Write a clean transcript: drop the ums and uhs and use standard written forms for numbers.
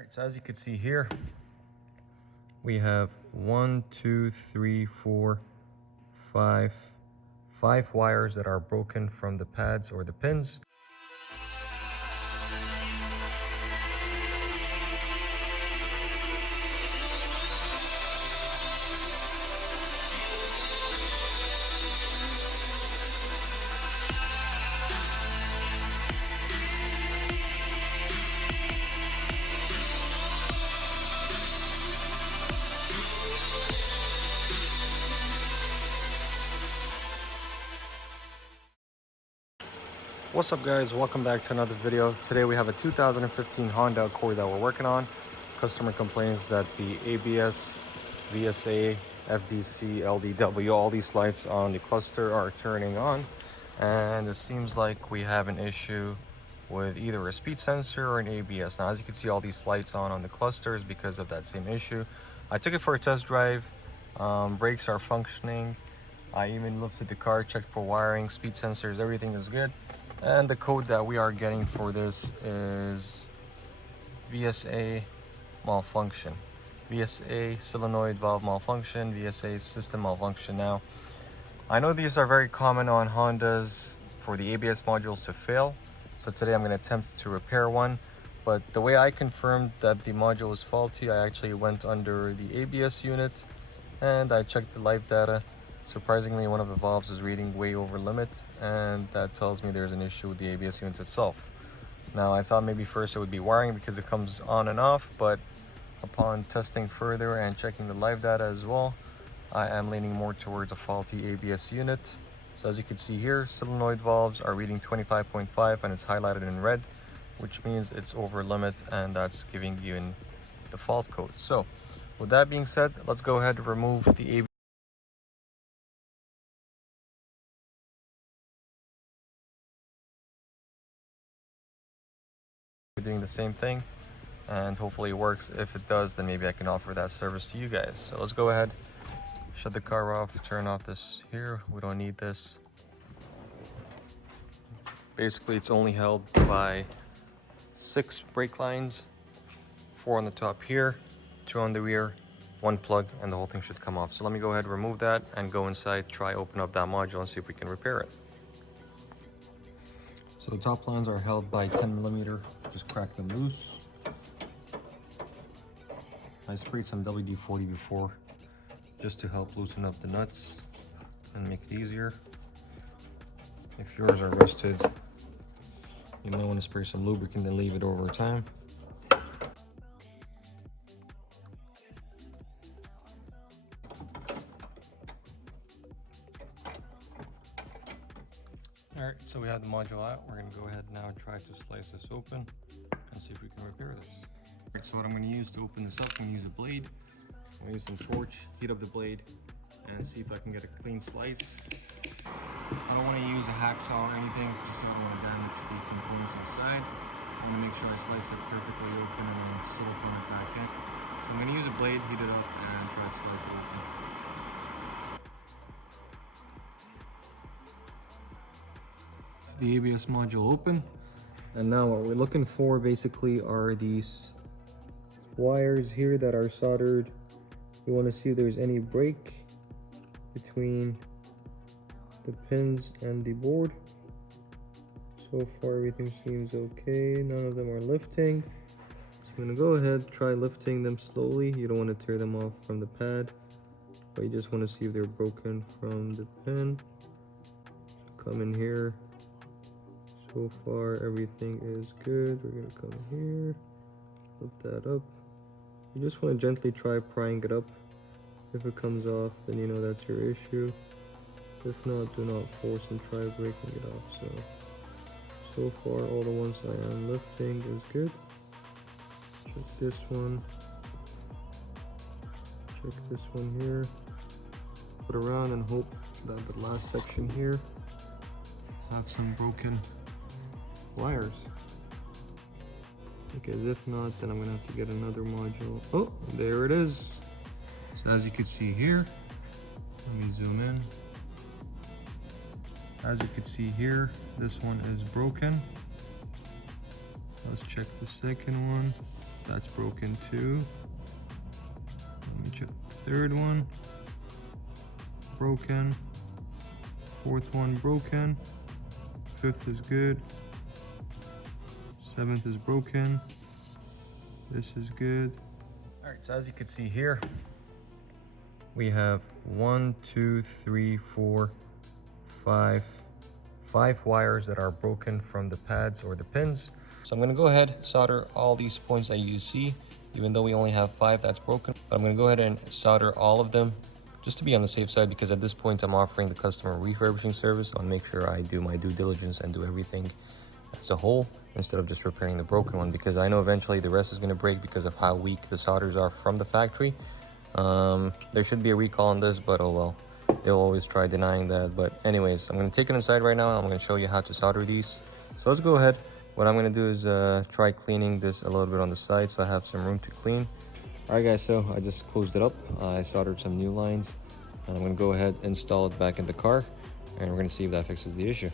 All right, so as you can see here, we have 1, 2, 3, 4, 5 wires that are broken from the pads or the pins. What's up guys, welcome back to another video. Today we have a 2015 Honda Accord that we're working on. Customer complains that the ABS, VSA, FDC, LDW, all these lights on the cluster are turning on, and it seems like we have an issue with either a speed sensor or an ABS. Now as you can see, all these lights on the cluster is because of that same issue. I took it for a test drive. Brakes are functioning. I even lifted the car, checked for wiring, speed sensors, everything is good. And the code that we are getting for this is VSA Malfunction. VSA solenoid valve malfunction, VSA system malfunction. Now, I know these are very common on Hondas for the ABS modules to fail. So today I'm going to attempt to repair one. But the way I confirmed that the module was faulty, I actually went under the ABS unit and I checked the live data. Surprisingly, one of the valves is reading way over limit, and that tells me there's an issue with the ABS unit itself. Now, I thought maybe first it would be wiring because it comes on and off, but upon testing further and checking the live data as well, I am leaning more towards a faulty ABS unit. So as you can see here, solenoid valves are reading 25.5 and it's highlighted in red, which means it's over limit, and that's giving you the fault code. So with that being said, let's go ahead and remove the ABS. Doing the same thing, and hopefully it works. If it does, then maybe I can offer that service to you guys. So let's go ahead, shut the car off, turn off this here. We don't need this. Basically, it's only held by 6 brake lines, 4 on the top here, 2 on the rear, 1 plug, and the whole thing should come off. So let me go ahead and remove that and go inside, try open up that module and see if we can repair it. So the top lines are held by 10mm, just crack them loose. I sprayed some WD-40 before, just to help loosen up the nuts and make it easier. If yours are rusted, you might want to spray some lubricant and leave it over time. Alright, so we have the module out. We're going to go ahead now and try to slice this open and see if we can repair this. Alright, so what I'm going to use to open this up, I'm going to use a blade. I'm going to use some torch, heat up the blade, and see if I can get a clean slice. I don't want to use a hacksaw or anything, just so I don't want to damage the components inside. I want to make sure I slice it perfectly open and then silicone it back in. So I'm going to use a blade, heat it up, and try to slice it open. The ABS module open, and now what we're looking for basically are these wires here that are soldered. We want to see if there's any break between the pins and the board. So far everything seems okay, none of them are lifting. So I'm going to go ahead, try lifting them slowly. You don't want to tear them off from the pad, but you just want to see if they're broken from the pin. Come in here. So far everything is good. We're gonna come here, lift that up. You just want to gently try prying it up. If it comes off, then you know that's your issue. If not, do not force and try breaking it off. So far all the ones I am lifting is good. Check this one. Check this one here. Put around and hope that the last section here have some broken wires, because if not, then I'm gonna have to get another module. Oh, there it is. So as you can see here, let me zoom in. As you can see here, this one is broken. Let's check the second one. That's broken too. Let me check the third one. Broken. Fourth one broken. Fifth is good. Seventh is broken. This is good. All right, so as you can see here, we have 1, 2, 3, 4, 5 wires that are broken from the pads or the pins. So I'm gonna go ahead, solder all these points that you see, even though we only have 5 that's broken. But I'm gonna go ahead and solder all of them just to be on the safe side, because at this point I'm offering the customer refurbishing service. I'll make sure I do my due diligence and do everything as a whole instead of just repairing the broken one, because I know eventually the rest is gonna break because of how weak the solders are from the factory. There should be a recall on this, but oh well. They'll always try denying that. But anyways, I'm going to take it inside right now and I'm going to show you how to solder these. So let's go ahead. What I'm going to do is try cleaning this a little bit on the side so I have some room to clean. Alright guys, so I just closed it up. I soldered some new lines and I'm going to go ahead and install it back in the car, and we're going to see if that fixes the issue.